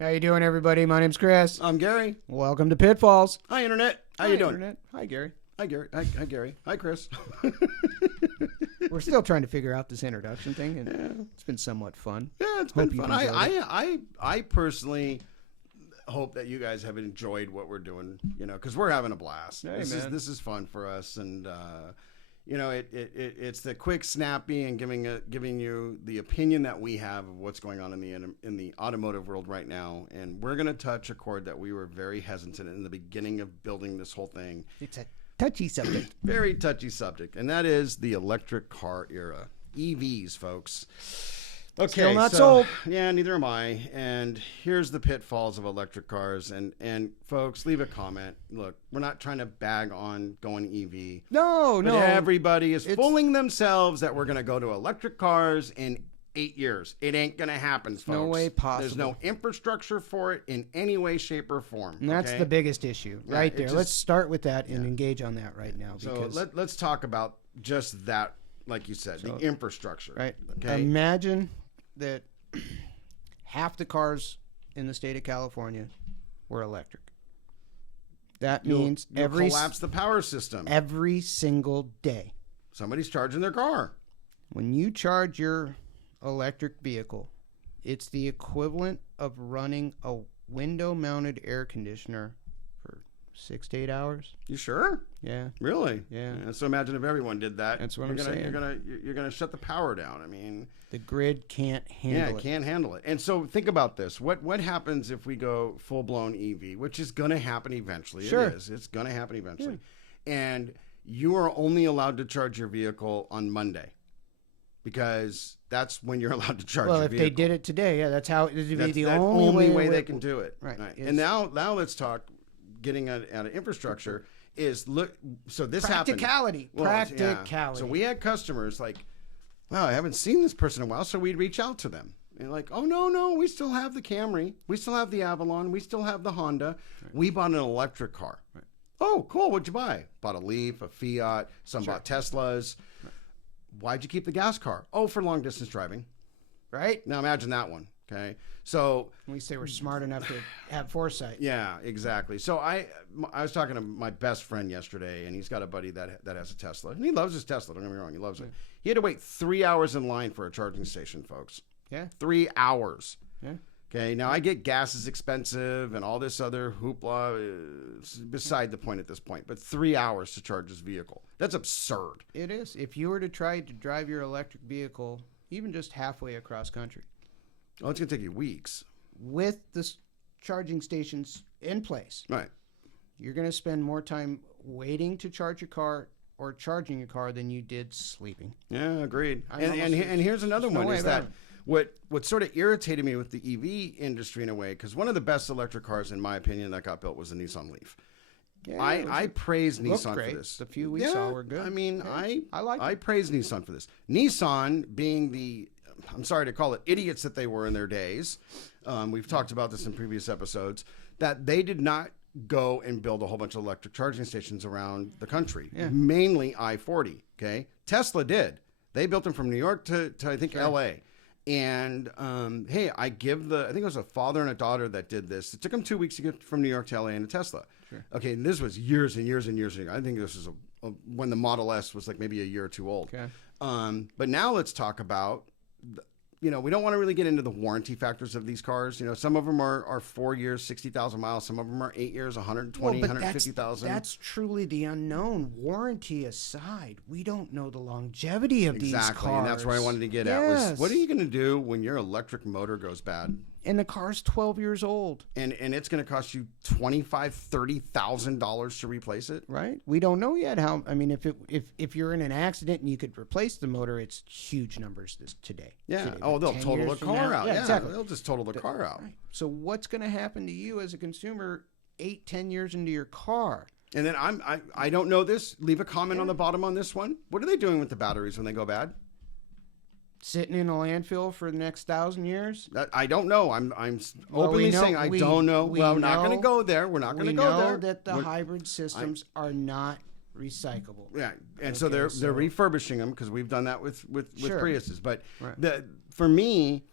How you doing, everybody? My name's Chris. I'm Gary. Welcome to Pitfalls. Hi, Internet. How you doing? Internet. Hi, Gary. Hi, Gary. Hi, Gary. Hi, Chris. We're still trying to figure out this introduction thing, and it's been somewhat fun. Yeah, it's been fun. I personally hope that you guys have enjoyed what we're doing, because we're having a blast. Hey, This is fun for us, and it's the quick, snappy, and giving you the opinion that we have of what's going on in the automotive world right now. And we're gonna touch a chord that we were very hesitant in the beginning of building this whole thing. It's a touchy subject. Very touchy subject, and that is the electric car era. EVs, folks. Okay, Still not sold. Yeah, neither am I. And here's the pitfalls of electric cars. And folks, leave a comment. Look, we're not trying to bag on going EV. No. Everybody is fooling themselves that we're going to go to electric cars in 8 years. It ain't going to happen, folks. No way possible. There's no infrastructure for it in any way, shape, or form. And that's the biggest issue right there. Let's start with that and engage on that right now. So let's talk about just that, like you said, the infrastructure. Right. Okay. Imagine that half the cars in the state of California were electric. That means you'll collapse the power system every single day. Somebody's charging their car. When you charge your electric vehicle, it's the equivalent of running a window-mounted air conditioner for 6 to 8 hours. You sure? Yeah. Really? Yeah. So imagine if everyone did that. That's what I'm saying. You're gonna shut the power down. I mean, the grid can't handle it. Yeah, it can't handle it. And so think about this. What happens if we go full-blown EV, which is going to happen eventually. Sure. It is. It's going to happen eventually. Yeah. And you are only allowed to charge your vehicle on Monday because that's when you're allowed to charge your vehicle. Well, if they did it today, yeah, that's how it would be the only way they can do it. Right. And now let's talk getting out of infrastructure is look. So this practicality. happened. Practicality. Yeah. So we had customers like, wow, I haven't seen this person in a while, so we'd reach out to them. And like, oh, no, we still have the Camry. We still have the Avalon. We still have the Honda. Right. We bought an electric car. Right. Oh, cool. What'd you buy? Bought a Leaf, a Fiat. Some bought Teslas. Right. Why'd you keep the gas car? Oh, for long distance driving. Right. Now imagine that one. Okay. So at least they were smart enough to have foresight. Yeah, exactly. So I was talking to my best friend yesterday, and he's got a buddy that has a Tesla, and he loves his Tesla. Don't get me wrong, he loves it. He had to wait 3 hours in line for a charging station, folks. Yeah, 3 hours. Yeah. Okay. Now I get gas is expensive and all this other hoopla is beside the point at this point, but 3 hours to charge his vehicle—that's absurd. It is. If you were to try to drive your electric vehicle, even just halfway across country. Oh, it's going to take you weeks. With the charging stations in place. Right. You're going to spend more time waiting to charge your car or charging your car than you did sleeping. Yeah, agreed. And here's another one is that what sort of irritated me with the EV industry in a way, because one of the best electric cars, in my opinion, that got built was the Nissan Leaf. Yeah, I praise Nissan for this. The few we saw were good. I mean, yeah, I praise Nissan for this. Nissan being the, I'm sorry to call it idiots that they were in their days. We've talked about this in previous episodes, that they did not go and build a whole bunch of electric charging stations around the country, mainly I-40. Okay. Tesla did. They built them from New York to I think, LA. And, hey, I think it was a father and a daughter that did this. It took them 2 weeks to get from New York to LA in a Tesla. Sure. Okay. And this was years and years and years ago. I think this was when the Model S was like maybe a year or two old. Okay. But now let's talk about, we don't want to really get into the warranty factors of these cars. Some of them are 4 years, 60,000 miles. Some of them are 8 years, 120, 150,000. That's truly the unknown. Warranty aside, we don't know the longevity of these cars. Exactly, and that's where I wanted to get at. Was, what are you going to do when your electric motor goes bad? And the car's 12 years old. And it's going to cost you $25,000, $30,000 to replace it? Right. We don't know yet how. I mean, if you're in an accident and you could replace the motor, it's huge numbers today. Yeah. Today, oh, they'll total the car out. Yeah, exactly. They'll just total the car out. Right. So what's going to happen to you as a consumer 8-10 years into your car? And then I don't know this. Leave a comment on the bottom on this one. What are they doing with the batteries when they go bad? Sitting in a landfill for the next 1,000 years? I don't know. I'm openly saying I don't know. Well, we're not going to go there. We're not going to go there. We know that the hybrid systems are not recyclable. Yeah, and so they're refurbishing them because we've done that with Sure. Priuses. But Right. for me,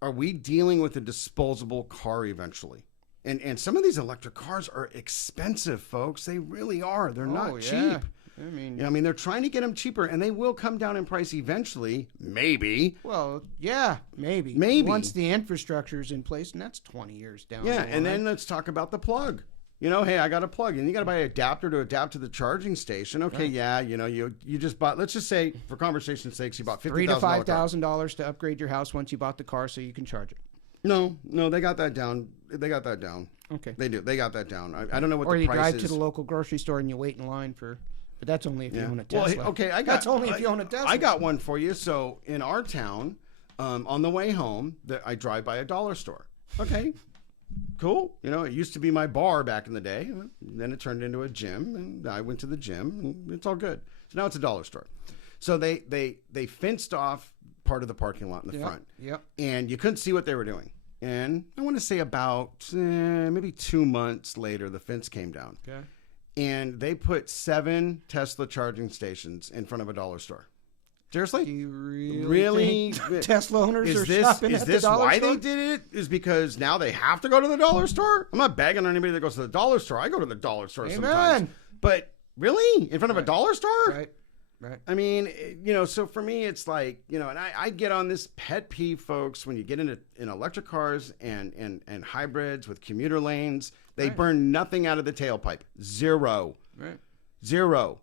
are we dealing with a disposable car eventually? And some of these electric cars are expensive, folks. They really are. They're not cheap. I mean, they're trying to get them cheaper, and they will come down in price eventually. Maybe. well, yeah, maybe. Maybe. Once the infrastructure's in place, and that's 20 years down. Yeah, the and line. then let's talk about the plug. Hey, I got a plug, and you got to buy an adapter to adapt to the charging station. Okay, Right. yeah, you just bought. Let's just say, for conversation's sake, you bought $50,000. $3,000 to $5,000 to upgrade your house once you bought the car, so you can charge it. No, they got that down. They got that down. Okay. They do. They got that down. I don't know what Or the you price drive is. to the local grocery store and you wait in line for. But that's only if you own a Well, Tesla. okay, that's only if you own a Tesla. I got one for you. So in our town, on the way home, I drive by a dollar store. Okay, cool. It used to be my bar back in the day. Then it turned into a gym, and I went to the gym, and it's all good. So now it's a dollar store. So they fenced off part of the parking lot in the front. Yep. And you couldn't see what they were doing. And I want to say about maybe 2 months later, the fence came down. Okay. And they put 7 Tesla charging stations in front of a dollar store. Seriously? Do you Really? think Tesla owners are shopping Is at this the dollar why store? they did it? Is because now they have to go to the dollar store? I'm not bagging on anybody that goes to the dollar store. I go to the dollar store Amen. sometimes. But really? In front of a dollar store? Right. Right. I mean, so for me, it's like, and I get on this pet peeve, folks, when you get into electric cars and hybrids with commuter lanes, they burn nothing out of the tailpipe. Zero. Right. Zero.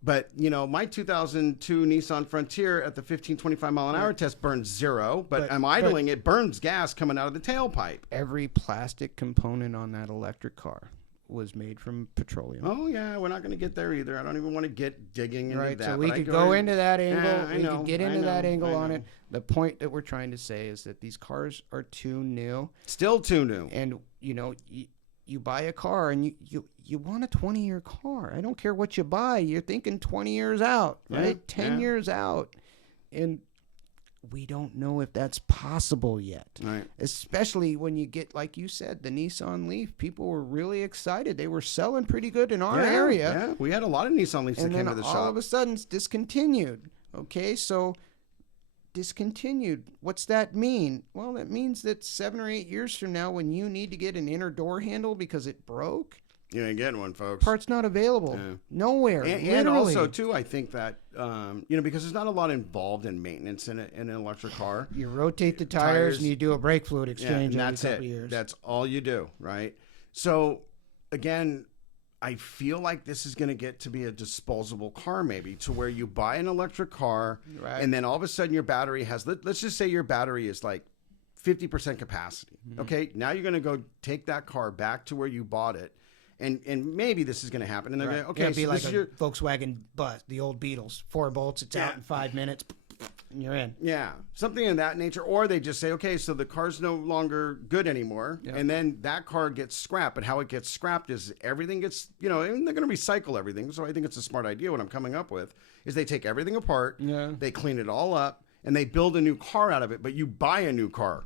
But, my 2002 Nissan Frontier at the 15, 25 mile an hour test burns zero, but I'm idling, it burns gas coming out of the tailpipe. Every plastic component on that electric car was made from petroleum. Oh, yeah, we're not going to get there either. I don't even want to get digging into that. So we but could go into that angle. Yeah, We could get into that angle on know. it. The point that we're trying to say is that these cars are too new. Still too new. And, you buy a car and you want a 20-year car. I don't care what you buy. You're thinking 20 years out, right? 10 years out. And we don't know if that's possible yet. Right. Especially when you get, like you said, the Nissan Leaf. People were really excited. They were selling pretty good in our area. Yeah, we had a lot of Nissan Leafs that came to the shop. All of a sudden, it's discontinued. Okay, so discontinued. What's that mean? Well, that means that 7 or 8 years from now, when you need to get an inner door handle because it broke, You ain't getting one, folks. parts not available. Nowhere. And also, too, I think that, because there's not a lot involved in maintenance in an electric car. You rotate the tires and you do a brake fluid exchange and every that's couple it. years. That's all you do, right? So, again, I feel like this is going to get to be a disposable car, maybe, to where you buy an electric car, and then all of a sudden your battery has, let's just say your battery is like 50% capacity. Okay, now you're going to go take that car back to where you bought it, and maybe this is going to happen. And they're going to, okay, It'd be so like this a is your Volkswagen bus, the old Beetles. 4 bolts, it's out in 5 minutes, and you're in. Yeah, something in that nature. Or they just say, okay, so the car's no longer good anymore, and then that car gets scrapped. But how it gets scrapped is everything gets, and they're going to recycle everything. So I think it's a smart idea. What I'm coming up with is they take everything apart, they clean it all up, and they build a new car out of it. But you buy a new car.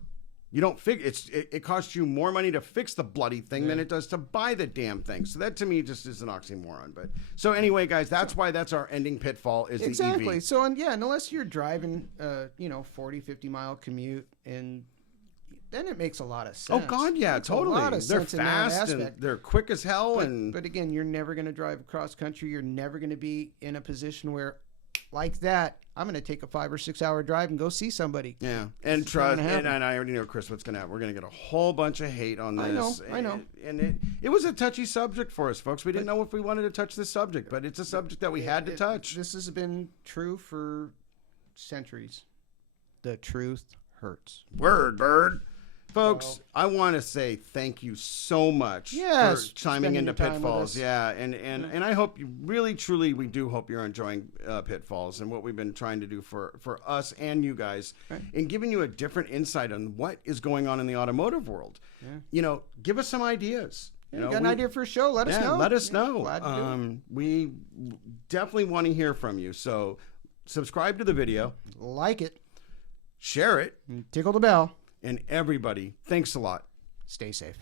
You don't fix it costs you more money to fix the bloody thing than it does to buy the damn thing. So that to me just is an oxymoron. But so anyway, guys, that's why that's our ending pitfall is Exactly. the EV. So, unless you're driving, 40, 50 mile commute, and then it makes a lot of sense. Oh God, yeah, Makes totally. A lot of They're sense in that fast and aspect. they're quick as hell. But again, you're never going to drive across country. You're never going to be in a position where, like that, I'm going to take a 5 or 6 hour drive and go see somebody. Yeah, and trust, and I already know, Chris, what's going to happen. We're going to get a whole bunch of hate on this. I know. And it was a touchy subject for us, folks. We didn't know if we wanted to touch this subject, but it's a subject that we had to touch. This has been true for centuries. The truth hurts. Word, bird. Folks, I want to say thank you so much for chiming into Pitfalls. Yeah, and I hope you really, truly, we do hope you're enjoying Pitfalls and what we've been trying to do for us and you guys and giving you a different insight on what is going on in the automotive world. Give us some ideas. You got an idea for a show? Let us know. Let us know. Glad to do it. We definitely want to hear from you. So subscribe to the video. Like it. Share it. And tickle the bell. And everybody, thanks a lot. Stay safe.